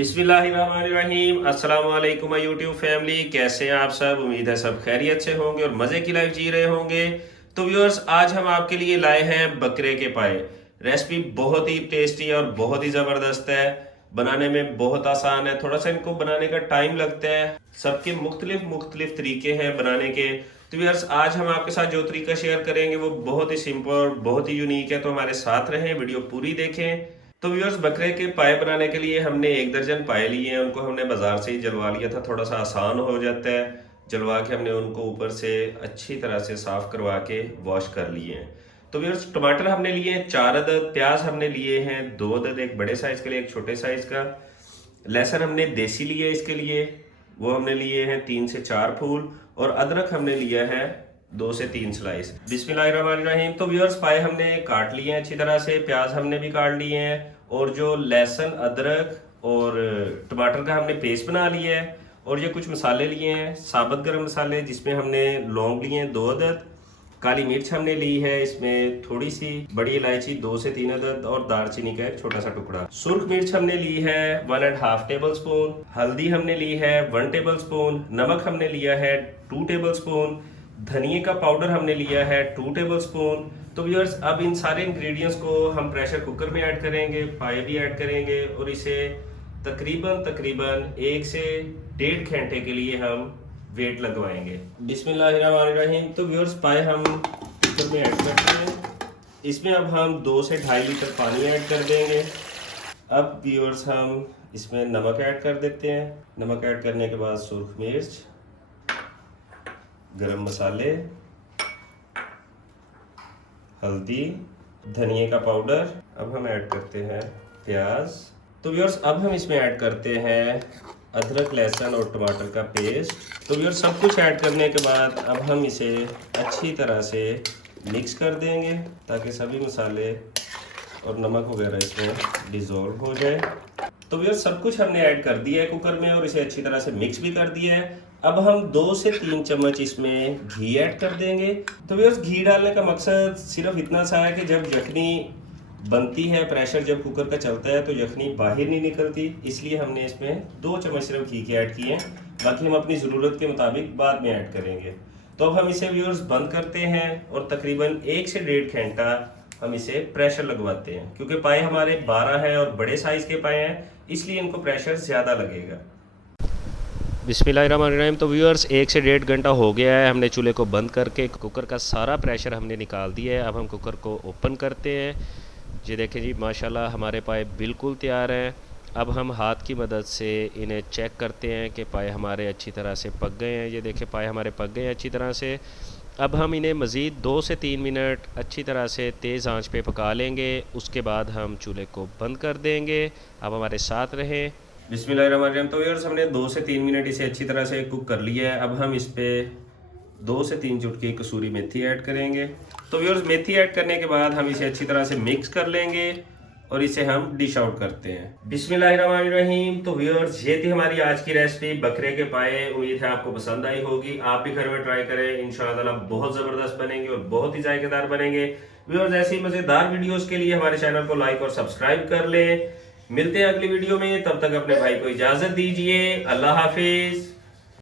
बिस्मिल्लाहिर्रहमानिर्रहीम। अस्सलाम वालेकुम यूट्यूब फैमिली, कैसे हैं आप सब। उम्मीद है सब खैरियत से होंगे और मज़े की लाइफ जी रहे होंगे। तो व्यूअर्स, आज हम आपके लिए लाए हैं बकरे के पाए। रेसिपी बहुत ही टेस्टी और बहुत ही ज़बरदस्त है। बनाने में बहुत आसान है, थोड़ा सा इनको बनाने का टाइम लगता है। सबके मुख्तलिफ मुख्तलिफ तरीके हैं बनाने के। तो व्यूअर्स, आज हम आपके साथ जो तरीका शेयर करेंगे वो बहुत ही सिंपल और बहुत ही यूनिक है। तो हमारे साथ रहें, वीडियो पूरी देखें। तो व्यूअर्स, बकरे के पाए बनाने के लिए हमने 1 दर्जन पाए लिए हैं। उनको हमने बाजार से ही जलवा लिया था, थोड़ा सा आसान हो जाता है। जलवा के हमने उनको ऊपर से अच्छी तरह से साफ करवा के वॉश कर लिए हैं। तो व्यूअर्स, टमाटर हमने लिए हैं 4 अदद, प्याज हमने लिए हैं 2 अदद, एक बड़े साइज के लिए एक छोटे साइज का। लहसुन हमने देसी लिए इसके लिए, वो हमने लिए हैं 3 से 4 फूल। और अदरक हमने लिया है 2 से 3 स्लाइस। बिस्मिल्लाहिर्रहमानिर्रहीम। तो व्यूअर्स, पाए हमने काट लिए हैं अच्छी तरह से, प्याज हमने भी काट लिए हैं और जो लहसुन अदरक और टमाटर का हमने पेस्ट बना लिया है। और ये कुछ मसाले लिए हैं, साबुत गरम मसाले, जिसमें हमने लौंग लिए हैं 2 अदद, काली मिर्च हमने ली है इसमें थोड़ी सी, बड़ी इलायची 2 से 3 अदद और दालचीनी का एक छोटा सा टुकड़ा। सुर्ख मिर्च हमने ली है 1.5 टेबल स्पून, हल्दी हमने ली है 1 टेबल स्पून, नमक हमने लिया है 2 टेबल स्पून, धनिए का पाउडर हमने लिया है 2 टेबल स्पून। तो व्यूअर्स, अब इन सारे इंग्रेडिएंट्स को हम प्रेशर कुकर में ऐड करेंगे, पाए भी ऐड करेंगे और इसे तकरीबन तकरीबन 1 से 1.5 घंटे के लिए हम वेट लगवाएंगे। बिस्मिल्लाहिर्रहमानिर्रहीम। तो व्यूअर्स, पाए हम कुकर में ऐड करते हैं। इसमें अब हम 2 से 2.5 लीटर पानी ऐड कर देंगे। अब व्यूअर्स, हम इसमें नमक ऐड कर देते हैं। नमक ऐड करने के बाद सुर्ख मिर्च, गरम मसाले, हल्दी, धनिए का पाउडर। अब हम ऐड करते हैं प्याज। तो व्यूअर्स, अब हम इसमें ऐड करते हैं अदरक, लहसुन और टमाटर का पेस्ट। तो व्यूअर्स, सब कुछ ऐड करने के बाद अब हम इसे अच्छी तरह से मिक्स कर देंगे ताकि सभी मसाले और नमक वगैरह इसमें डिज़ोल्व हो जाए। तो व्यूअर्स, सब कुछ हमने ऐड कर दिया है कुकर में और इसे अच्छी तरह से मिक्स भी कर दिया है। अब हम 2 से 3 चम्मच इसमें घी ऐड कर देंगे। तो व्यूअर्स, घी डालने का मकसद सिर्फ इतना सा है कि जब यखनी बनती है, प्रेशर जब कुकर का चलता है तो यखनी बाहर नहीं निकलती, इसलिए हमने इसमें 2 चम्मच सिर्फ घी के ऐड किए हैं। बाकी हम अपनी ज़रूरत के मुताबिक बाद में ऐड करेंगे। तो अब हम इसे व्यूअर्स बंद करते हैं और तकरीबन 1 से 1.5 घंटा हम इसे प्रेशर लगवाते हैं। क्योंकि पाए हमारे 12 हैं और बड़े साइज़ के पाए हैं, इसलिए इनको प्रेशर ज़्यादा लगेगा। बिस्मिल्लाहिर्रहमानिर्रहीम। तो व्यूअर्स, 1 से 1.5 घंटा हो गया है। हमने चूल्हे को बंद करके कुकर का सारा प्रेशर हमने निकाल दिया है। अब हम कुकर को ओपन करते हैं। ये देखें जी, माशाल्लाह हमारे पाए बिल्कुल तैयार हैं। अब हम हाथ की मदद से इन्हें चेक करते हैं कि पाए हमारे अच्छी तरह से पक गए हैं। ये देखें, पाए हमारे पक गए हैं अच्छी तरह से। अब हम इन्हें मज़ीद 2 से 3 मिनट अच्छी तरह से तेज़ आंच पे पका लेंगे। उसके बाद हम चूल्हे को बंद कर देंगे। अब हमारे साथ रहें। बिस्मिल्लाहिर्रहमानिर्रहीम। तो व्यूअर्स, हमने 2 से 3 मिनट इसे अच्छी तरह से कुक कर लिया है। अब हम इस पे 2 से 3 चुटकी कसूरी मेथी ऐड करेंगे। तो व्यूअर्स, मेथी ऐड करने के बाद हम इसे अच्छी तरह से मिक्स कर लेंगे और इसे हम डिश आउट करते हैं। बिस्मिल्लाहिर्रहमानिर्रहीम। तो व्यूअर्स, ये थी हमारी आज की रेसिपी बकरे के पाए। उम्मीद है आपको पसंद आई होगी। आप भी घर में ट्राई करें, इंशाअल्लाह बहुत ज़बरदस्त बनेंगे और बहुत ही जायकेदार बनेंगे। व्यूअर्स, ऐसी मज़ेदार वीडियोज़ के लिए हमारे चैनल को लाइक और सब्सक्राइब कर लें। मिलते हैं अगली वीडियो में, तब तक अपने भाई को इजाज़त दीजिए। अल्लाह हाफिज़।